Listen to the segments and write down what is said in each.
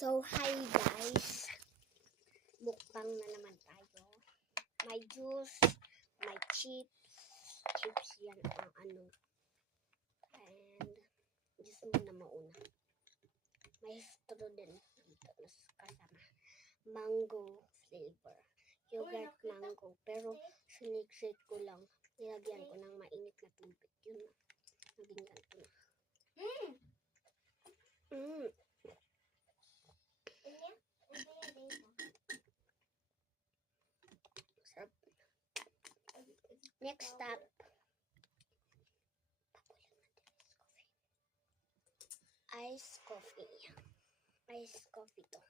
So, hi guys. Mukbang na naman tayo. May juice, may chips. Chips yan ang ano. And, juice muna mauna. May straw din dito na kasama. Mango flavor. Yogurt mango. Pero, sinigsit ko lang. Nilagyan ko ng mainit na tubig. Yun na. Naging ganito na. Sarap. Next stop. Ice coffee. Ice coffee to.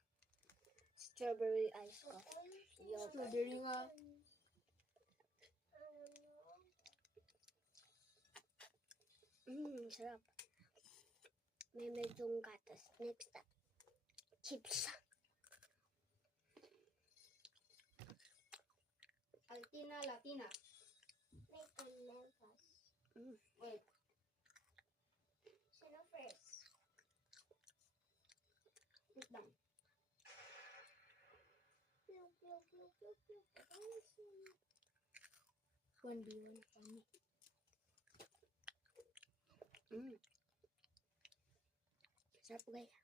Strawberry ice coffee. Yogurt. Strawberry nga. Sarap. May medyo gatas. Next stop. Chips. Altina Latina. Wait. Sino first? Wait lang. One B, one kami. Sarap guys.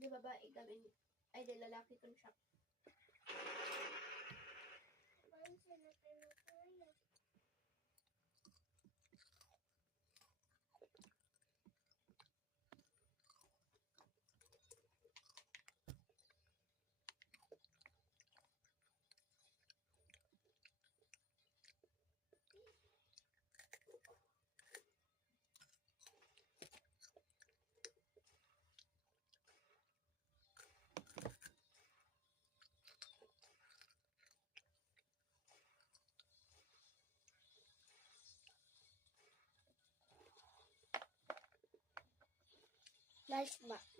Di babae kami. Ay, di lalaki kong siya.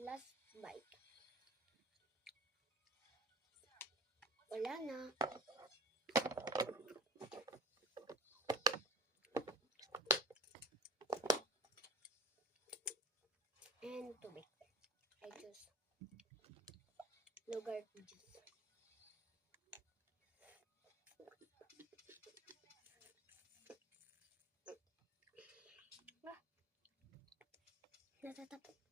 Last bite. Wala na. And tubig. I just yogurt juice. Natatapos.